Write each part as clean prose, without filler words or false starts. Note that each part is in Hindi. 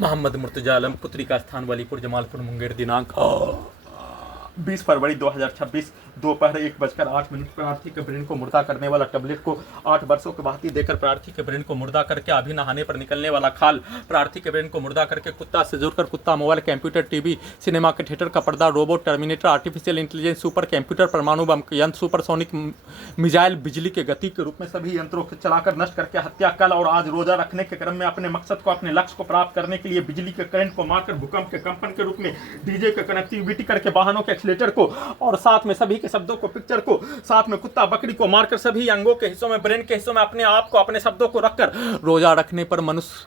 मोहम्मद मुर्तजा आलम, पुत्री का स्थान वलीपुर जमालपुर मुंगेर, दिनांक 20 फरवरी 2026 दोपहर 1:08 प्रार्थी के ब्रेन को मुर्दा करने वाला टैबलेट को 8 वर्षों के बाद देकर प्रार्थी के ब्रेन को मुर्दा करके अभी नहाने पर निकलने वाला खाल, प्रार्थी के ब्रेन को मुर्दा करके कुत्ता से जोड़कर कुत्ता मोबाइल, कंप्यूटर, टीवी, सिनेमा के थिएटर का पर्दा, robot, terminator, artificial intelligence, super computer, परमाणु बम यंत्र, सुपरसोनिक मिसाइल, बिजली के गति के रूप में सभी यंत्रों को चलाकर नष्ट करके हत्या कल और आज रोजा रखने के क्रम में अपने मकसद को, अपने लक्ष्य को प्राप्त करने के लिए बिजली के करंट को मारकर भूकंप के कंपन के रूप में डीजे के कनेक्टिविटी करके वाहनों के एक्सीलेटर को और साथ में सभी के शब्दों को, पिक्चर को, साथ में कुत्ता बकरी को मारकर सभी अंगों के हिस्सों में, ब्रेन के हिस्सों में अपने आप को, अपने शब्दों को रखकर रोजा रखने पर मनुष्य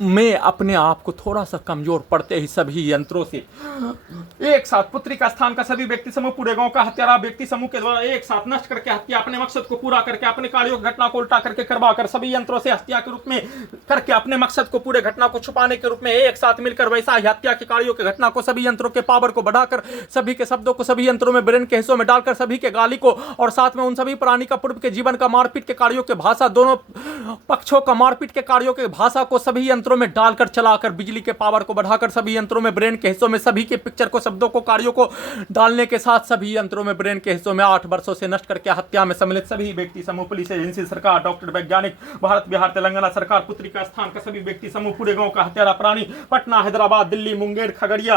में अपने आप को थोड़ा सा कमजोर पड़ते ही सभी यंत्रों से एक साथ पुत्री का स्थान का सभी व्यक्ति समूह, पूरे गांव का हत्यारा व्यक्ति समूह के द्वारा एक साथ नष्ट करके हत्या, अपने मकसद को पूरा करके, अपने कार्यों की घटना को उल्टा करके करवाकर सभी यंत्रों से हत्या के रूप में करके अपने मकसद को, पूरे घटना को छुपाने के रूप में एक साथ मिलकर वैसा ही हत्या के कार्यों की घटना को, सभी यंत्रों के पावर को बढ़ाकर, सभी के शब्दों को सभी यंत्रों में, ब्रेन के हिस्सों में डालकर सभी के गाली को और साथ में उन सभी प्राणी का पूर्व के जीवन का, मारपीट के कार्यों के भाषा, दोनों पक्षों का मारपीट के कार्यों के भाषा को सभी यंत्रों में डालकर चलाकर बिजली के पावर को बढ़ाकर सभी यंत्रों में, ब्रेन के हिस्सों में सभी के पिक्चर को, शब्दों को, कार्यों को डालने के साथ सभी यंत्रों में, ब्रेन के हिस्सों में 8 वर्षों से नष्ट करके हत्या में सम्मिलित सभी व्यक्ति समूह, पुलिस एजेंसी, सरकार, डॉक्टर, वैज्ञानिक, भारत, बिहार, तेलंगाना सरकार, पुत्री का स्थान का सभी व्यक्ति समूह, पूरे गांव का हत्यारा प्राणी, पटना, हैदराबाद, दिल्ली, मुंगेर, खगड़िया,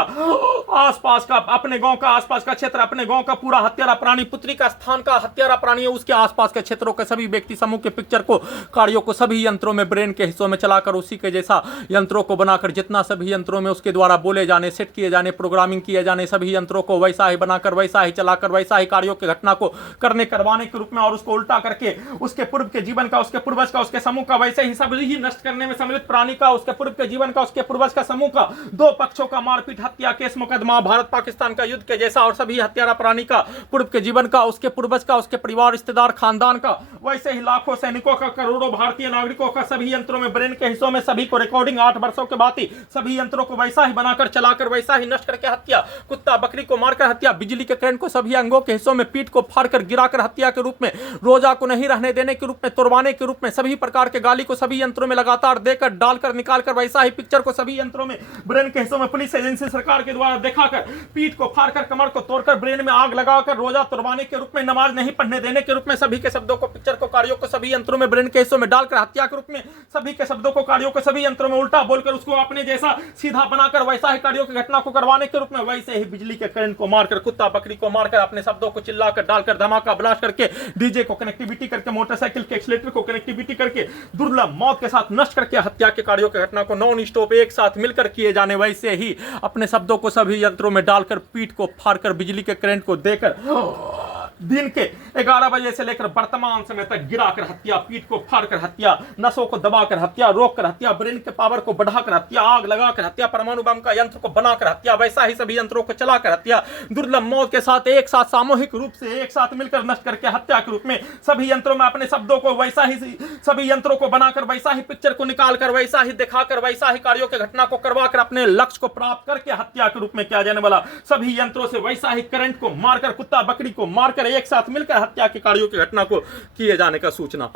आसपास का, अपने गांव का आसपास का क्षेत्र, अपने गांव का पूरा हत्यारा प्राणी, पुत्री का स्थान का हत्यारा प्राणी है, उसके आसपास के क्षेत्रों के सभी व्यक्ति समूह के पिक्चर को, कार्यों को सभी यंत्रों में, ब्रेन के हिस्सों में चलाकर उसी के जैसा यंत्रों को बनाकर जितना सभी यंत्रों में उसके द्वारा बोले जाने, सेट किए जाने, प्रोग्रामिंग किए जाने सभी यंत्रों को वैसा ही बनाकर, वैसा ही चलाकर, वैसा ही कार्यों की घटना को करने करवाने के रूप में और उसको उल्टा करके उसके पूर्व के जीवन का, उसके पूर्वज का, उसके समूह का वैसे ही सब ही नष्ट करने में सम्मिलित प्राणी का, उसके पूर्व के जीवन का, उसके पूर्वज का, समूह का, दो पक्षों का मारपीट, हत्या, केस मुकदमा, भारत पाकिस्तान का युद्ध के जैसा और सभी हत्यारा प्राणी का, पूर्व के जीवन का, उसके पूर्वज का, उसके परिवार, रिश्तेदार, खानदान का, वैसे ही लाखों सैनिकों का, करोड़ों भारतीय नागरिकों का, सभी यंत्रों में, ब्रेन के हिस्सों में सभी को रिकॉर्डिंग 8 वर्षों के बाद ही सभी यंत्रों को वैसा ही बनाकर, चलाकर, वैसा ही नष्ट करके हत्या, कुत्ता बकरी को मारकर हत्या, बिजली के करंट को सभी अंगों के हिस्सों में, पीठ को फाड़कर गिराकर हत्या के रूप में, रोजा को नहीं रहने देने के रूप में, तोड़वाने के रूप में, सभी प्रकार के गाली को सभी यंत्रों में लगातार देकर, डालकर, निकालकर, वैसा ही पिक्चर को सभी यंत्रों में, ब्रेन के हिस्सों में, पुलिस एजेंसी, सरकार के द्वारा दिखाकर, पीठ को फाड़कर, कमर को तोड़कर, ब्रेन में आग लगाकर, रोजा तोड़वाने के रूप में, नमाज नहीं पढ़ने देने के रूप में, सभी के शब्दों को, पिक्चर को, कार्यों को सभी यंत्रों में, ब्रेन के हिस्सों में डालकर हत्या के रूप में, सभी के शब्दों को, कार्यों को सभी यंत्रों में उल्टा बोलकर उसको अपने जैसा सीधा बनाकर, वैसा ही कार्यों की घटना को करवाने के रूप में, वैसे ही बिजली के करंट को मारकर, कुत्ता बकरी को मारकर, अपने शब्दों को चिल्लाकर, डालकर, धमाका ब्लास्ट करके, डीजे को कनेक्टिविटी करके, मोटरसाइकिल के एक्सीलेटर को कनेक्टिविटी करके, दुर्लभ मौत के साथ नष्ट करके हत्या के कार्यों की घटना को नॉन स्टॉप एक साथ मिलकर किए जाने, वैसे ही अपने शब्दों को सभी यंत्रों में डालकर, पीठ को फाड़कर, बिजली के करंट को देकर दिन के 11 बजे से लेकर वर्तमान समय तक गिराकर हत्या, पीठ को फाड़कर हत्या, नसों को दबाकर हत्या, रोककर हत्या, ब्रेन के पावर को बढ़ाकर हत्या, आग लगाकर हत्या, परमाणु बम का यंत्र को बनाकर हत्या, वैसा ही सभी यंत्रों को चलाकर हत्या, दुर्लभ मौत के साथ एक साथ सामूहिक रूप से एक साथ मिलकर नष्ट करके हत्या के रूप में, सभी यंत्रों में अपने शब्दों को वैसा ही, सभी यंत्रों को बनाकर, वैसा ही पिक्चर को निकालकर, वैसा ही दिखाकर, वैसा ही कार्यों की घटना को करवाकर, अपने लक्ष्य को प्राप्त करके हत्या के रूप में किया जाने वाला सभी यंत्रों से वैसा ही करंट को मारकर, कुत्ता बकरी को मारकर, एक साथ मिलकर हत्या के कार्यों की घटना को किए जाने का सूचना।